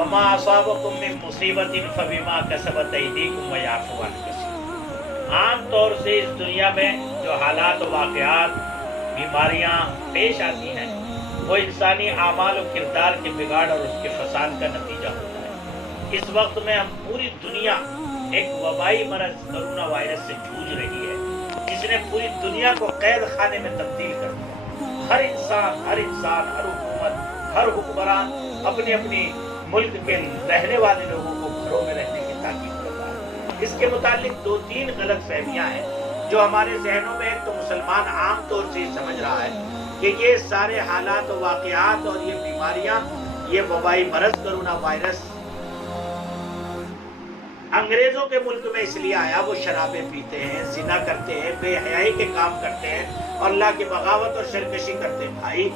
وما اصابکم من مصیبت فبما کسبت ایدیکم ویعفو عن کثیر۔ عام طور سے اس دنیا میں جو حالات و واقعات، بیماریاں پیش آتی ہیں وہ انسانی اعمال و کردار کے بگاڑ اور اس کے فساد کا نتیجہ ہوتا ہے۔ اس وقت میں ہم پوری دنیا ایک وبائی مرض کرونا وائرس سے جوجھ رہی ہے جس نے پوری دنیا کو قید خانے میں تبدیل کر دیا۔ ہر انسان، ہر حکومت، ہر حکمران اپنی اپنی ملک کے رہنے والے لوگوں کو گھروں میں رہنے کی تاکید کر رہا ہے۔ اس کے متعلق 2-3 غلط فہمیاں ہیں جو ہمارے ذہنوں میں، ایک تو مسلمان عام طور سے سمجھ رہا ہے کہ یہ سارے حالات و واقعات اور یہ بیماریاں، یہ وبائی مرض کرونا وائرس انگریزوں کے ملک میں اس لیے آیا، وہ شرابیں پیتے ہیں، زنا کرتے ہیں، بے حیائی کے کام کرتے ہیں اور اللہ کی بغاوت اور سرکشی کرتے ہیں۔ بھائی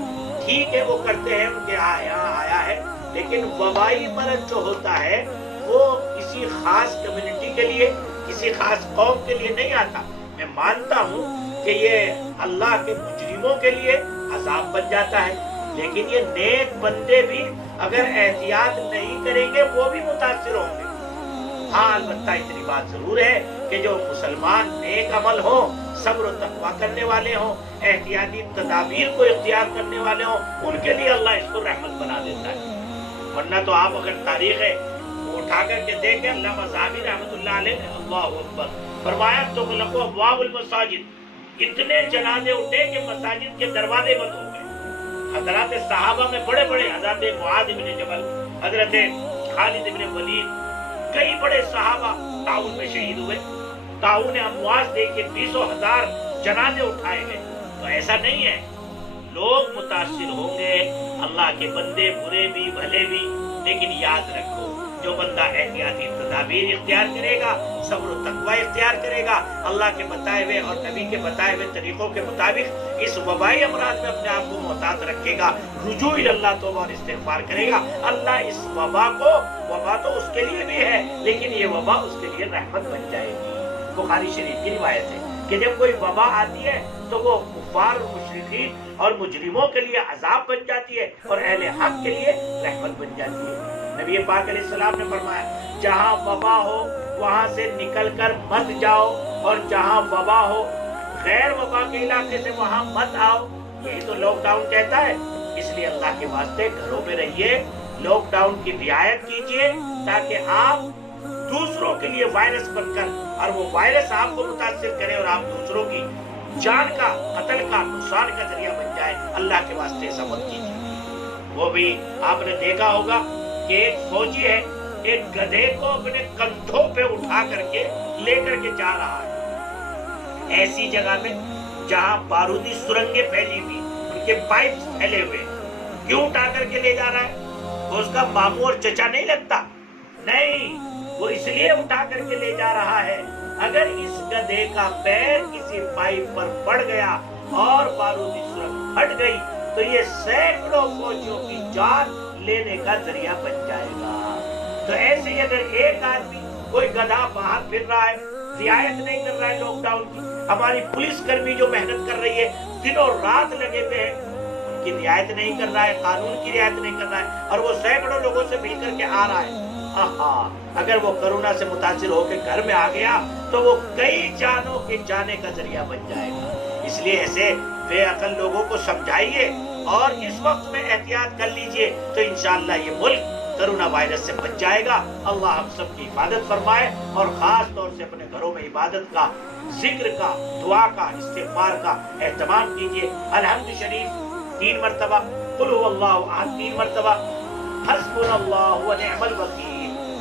ٹھیک ہے، وہ کرتے ہیں، ان کے یہاں آیا ہے، لیکن وبائی مرض جو ہوتا ہے وہ کسی خاص کمیونٹی کے لیے، کسی خاص قوم کے لیے نہیں آتا۔ میں مانتا ہوں کہ یہ اللہ کے مجرموں کے لیے عذاب بن جاتا ہے، لیکن یہ نیک بندے بھی اگر احتیاط نہیں کریں گے وہ بھی متاثر ہوں گے۔ ہاں البتہ اتنی بات ضرور ہے کہ جو مسلمان نیک عمل ہوں، صبر و تقوی کرنے والے ہوں، احتیاطی تدابیر کو اختیار کرنے والے ہوں، ان کے لیے اللہ اس کو رحمت بنا دیتا ہے۔ ورنہ تو آپ اگر تاریخ اٹھا کر کے دیکھیں، علامہ ذہبی رحمۃ اللہ علیہ نے اللہ اکبر فرمایا تغلق ابواب المساجد، اتنے جنازے اٹھے کہ مساجد کے دروازے بند ہو گئے۔ حضرات صحابہ میں بڑے بڑے، حضرت معاذ بن جبل، حضرت خالد بن ولید، کئی بڑے صحابہ طاعون میں شہید ہوئے۔ طاعون امواس دیکھ کے 20,000 جنازے اٹھائے گئے۔ تو ایسا نہیں ہے، لوگ متاثر ہوں گے، اللہ کے بندے برے بھی بھلے بھی، لیکن یاد رکھو جو بندہ احتیاطی تدابیر اختیار کرے گا، صبر و تقوی اختیار کرے گا، اللہ کے بتائے ہوئے اور نبی کے بتائے ہوئے طریقوں کے مطابق اس وبائی امراض میں اپنے آپ کو محتاط رکھے گا، رجوع اللہ توبہ اور استغفار کرے گا، اللہ اس وبا تو اس کے لیے بھی ہے لیکن یہ وبا اس کے لیے رحمت بن جائے گی۔ بخاری شریف کی روایت ہے کہ جب کوئی وبا آتی ہے تو وہ کفار اور مشرکین اور مجرموں کے لیے عذاب بن جاتی ہے اور اہل حق کے لیے رحمت بن جاتی ہے۔ نبی پاک علیہ السلام نے فرمایا جہاں وبا ہو وہاں سے نکل کر مت جاؤ، اور جہاں وبا ہو غیر وبا کے علاقے سے وہاں مت آؤ۔ یہی تو لاک ڈاؤن کہتا ہے۔ اس لیے اللہ کے واسطے گھروں میں رہیے، لاک ڈاؤن کی رعایت کیجیے تاکہ آپ دوسروں کے لیے وائرس بن کر، اور وہ وائرس آپ کو متاثر کرے اور آپ دوسروں کی جان کا، قتل کا، نقصان کا ذریعہ بن جائے۔ اللہ کے واسطے ایسا مت کیجیے۔ وہ بھی آپ نے دیکھا ہوگا کہ ایک فوجی ہے، ایک گدھے کو اپنے کندھوں پہ اٹھا کر کے لے کر کے جا رہا ہے ایسی جگہ میں جہاں بارودی سرنگیں پھیلی ہوئی، ان کے پائپس پھیلے ہوئے۔ کیوں اٹھا کر کے لے جا رہا ہے؟ وہ اس کا ماموں اور چچا نہیں لگتا، نہیں، وہ اس لیے اٹھا کر کے لے جا رہا ہے اگر اس گدھے کا پیر کسی پائپ پر پڑ گیا اور بارودی سرنگ پھٹ گئی تو یہ سینکڑوں فوجیوں کی جان لینے کا ذریعہ بن جائے گا۔ تو ایسے ہی اگر ایک آدمی، کوئی گدھا باہر پھر رہا ہے، رعایت نہیں کر رہا ہے لاک ڈاؤن کی، ہماری پولیس کرمی جو محنت کر رہی ہے، دنوں رات لگے ہوئے ہیں، ان کی رعایت نہیں کر رہا ہے، قانون کی رعایت نہیں کر رہا ہے، اور وہ سینکڑوں لوگوں سے مل کر کے آ رہا ہے، اگر وہ کرونا سے متاثر ہو کے گھر میں آ گیا تو وہ کئی جانوں کے جانے کا ذریعہ بن جائے گا۔ اس لیے ایسے بے عقل لوگوں کو سمجھائیے اور اس وقت میں احتیاط کر لیجئے تو انشاءاللہ یہ ملک کرونا وائرس سے بچ جائے گا۔ اللہ ہم سب کی حفاظت فرمائے، اور خاص طور سے اپنے گھروں میں عبادت کا، ذکر کا، دعا کا، استغفار کا اہتمام کیجئے۔ الحمد شریف 3 مرتبہ، قل هو اللہ احد 3 مرتبہ، حسبنا اللہ ونعم الوکیل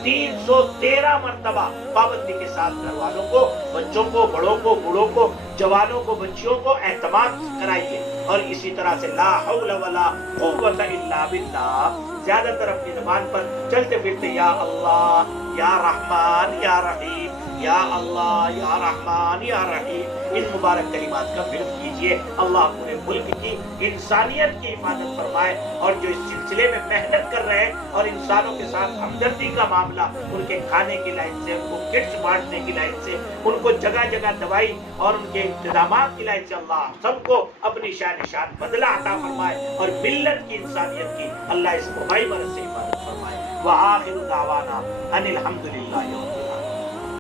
313 مرتبہ پابندی کے ساتھ گھر والوں کو، بچوں کو، بڑوں کو، بوڑھوں کو، جوانوں کو، بچیوں کو اہتمام کرائیے، اور اسی طرح سے لا حول ولا قوت الا باللہ زیادہ تر اپنی زبان پر چلتے پھرتے یا اللہ یا رحمان یا رحیم، یا اللہ یا رحمان یا رحیم، ان مبارک کلمات کا ورد کیجئے۔ اللہ پورے ملک کی، انسانیت کی حفاظت فرمائے، اور جو اس سلسلے میں محنت کر رہے ہیں اور انسانوں کے ساتھ ہمدردی کا معاملہ، ان کے کھانے کی لائن سے، ان کو کٹس بانٹنے کی لائن سے، ان کو جگہ جگہ دوائی اور ان کے انتظامات کی لائن سے، اللہ سب کو اپنی شان بدلہ عطا فرمائے، اور ملت کی، انسانیت کی اللہ اس وبائی مرض سے حفاظت فرمائے۔ وآخر دعوانا ان الحمدللہ